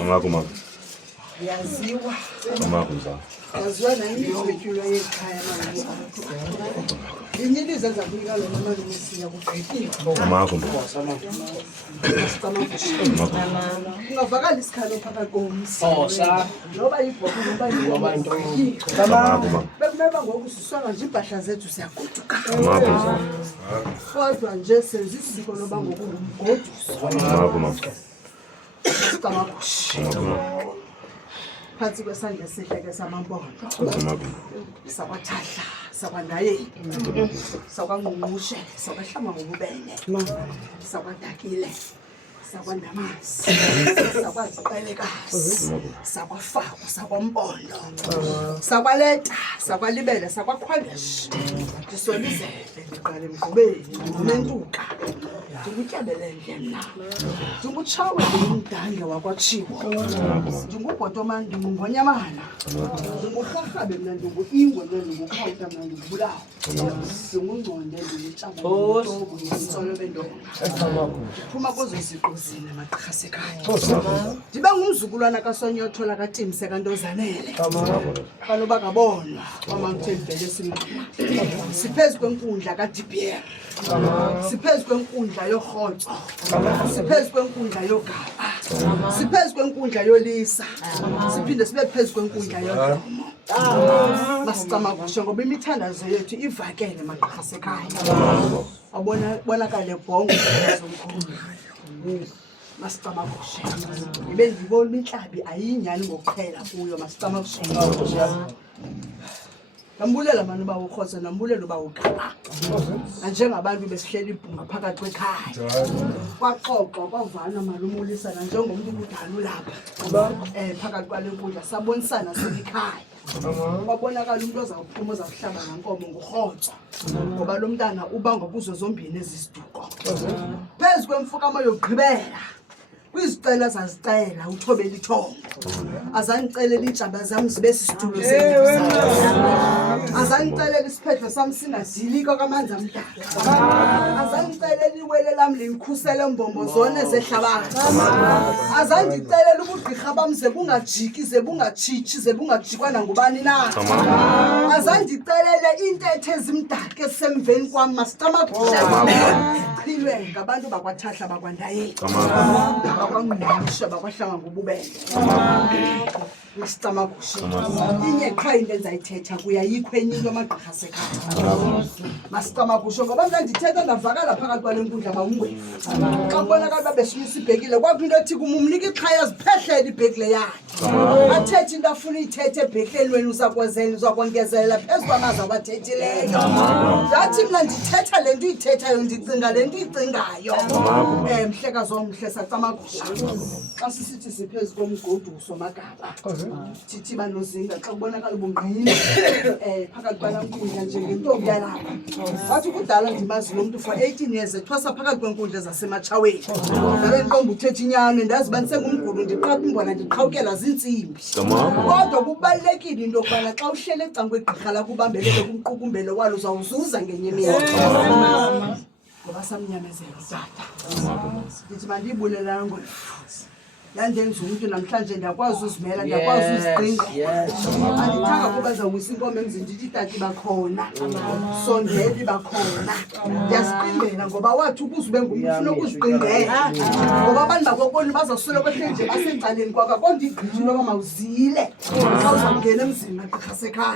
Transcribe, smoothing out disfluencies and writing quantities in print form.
AMAGQIRHA. Yaziwa. AMAGQIRHA. Yaziwa nayimizwekilo yekhaya manje. Inyiliza zakunika lo mama nomisiya kugqitywa. AMAGQIRHA. Ungavakala isikhalo phakathi komsi. Noba yibhobo noba into. AMAGQIRHA. Bekumeba ngoku sisonga nje impahla zethu siyagoduka. AMAGQIRHA. Kodwa nje senza isiko loba ngoku ngumgoduso. AMAGQIRHA. AMAGQIRHA. Phansi kwesandla esihle ke samampondo. AMAGQIRHA. Sakwathahla, sakwandayeni, sakwangqungqushe, sakwahlama ngobubele, sakwadakile, sakwandamasi, sakwaziqelekazi, sakwafaku, sakwampondo, sakwaleta, sakwalibele, sakwakhwangeshi. Ndisolizele ndiqale emgqubeni, ndimentuka, ndikutyabelele mna, ndingutshawe ndingumdange wakwatshiwo, ndingubhotomani ndingungonyamana, ndingurharhabe mna ndingu-ingwe mna ndingukhawuta mna ndingubulawo, ndingungconde ndingutshaba ndintsolo bendonga, ndiphuma kuzo ziquzile magqirha sekhaya, ndibe ngumzukulwana kasonyothola kaTimse kantozanele, kaloba kabonwa kwamamthembele esimnquma, siphezu kwenkundla kaDibier, siphezu kwenkundla yorhotso, siphezu kwenkundla yogaba, siphezu kwenkundla yolisa, siphinde sibe phezu kwenkundla yodomo. Masicamagushe ngoba imithandazo yethu ivakele magqirha sekhaya. Bonakale bhongo zomkhulu. Masicamagushe. Ibe ndibona inhlabi ayinyani ngokuqhela kuyo masicamagushe. Nambulela manje uba ukhotha nambulela uba ugaba. Njengabantu besihleli ibhunga phakathi kwekhaya. Kwaxoxwa kwavana malumulisa njengomuntu udala lapha. Phakathi kwale nkundla sabonisana selikhaya. Kwabonakala umuntu ozawuphuma ozawuhlaba ngenkomo ngorhotso. Ngoba lo mntana uba ngokuzo zombini ezisiduko. Phezu kwemfukamo yokugqibela. Kwizicela zazicela uthobela ithongo. Azangicelela iintshaba zami zibe sisitulo sendlu. Azangicelela isiphedlo sami singaziliko kamanzi amdaka. Azangicelela iwele lami likhusele mbombo zone zehlabathi. Azangicelela ubugqirha bami ze bungajiki ze bungatshitshi ze bungajikwa nangubani na. Azangicelele intethe ezimdaka esemveni kwami masicamagushe. Iqhilwe ngabantu bakwathahla bakwandayeni. Bakwangqungqushe bakwahlanga ngobubele. Masicamagushe. Inye qha into endizayithetha kuyayikho enye into amagqirha sekhaya. Masicamagushe ngoba mna ndithetha ndavakala phakathi kwale nkundla bawungwevu. Xa kubonakala uba beshimisa ibhekile kwakwinto ethi kumumnika ixhaya ziphehlela ibhekile yakhe. Athethe into afuna uyithethe ebhekleni wena uzakwengezelela phezu kwamazi awathethileyo. Ndathi mna ndithetha le nto uyithethayo ndicinga le nto uyicingayo. Mhlekazi omhle sacamagusha. Xa sisithi siphezu komgoduso magaba. Thithi banozinga xa kubonakala ubungqina phakathi kwala nkundla njengentombi yalapha. Wathi kudala ndimazi lo muntu for 18 years ethwasa phakathi kwenkundla zasematshaweni. Ndabe intombi uthetha inyani ndazi uba ndisengumgulu ndiqapha imbona ndiqhawukela ziintsimbi. Kodwa kubalulekile into yokubana xa uhlele ecangkwegqirha lakho ubambelele kumqukumbelo walo uzawuzuza ngenye imini. Ngoba samnyamezela tata. Ndithi mandiyibulelana ngolufuzi. Yandenza umuntu namhlanje ndiyakwazi uzimela ndiyakwazi uzigqinqa. Andithanga kuba zawuwisa inkomo emzini ndithi tati bakhona. Sondeli bakhona. Ndiyaziqingela ngoba wathi ukuze ube ngumuntu ufuna ukuziqingela. Ngoba abantu bakokoni bazawusoloko behleli nje basecaleni kwakho kodwa igqithi loba mawuzile. Xa uzawungena emzini magqirha sekhaya.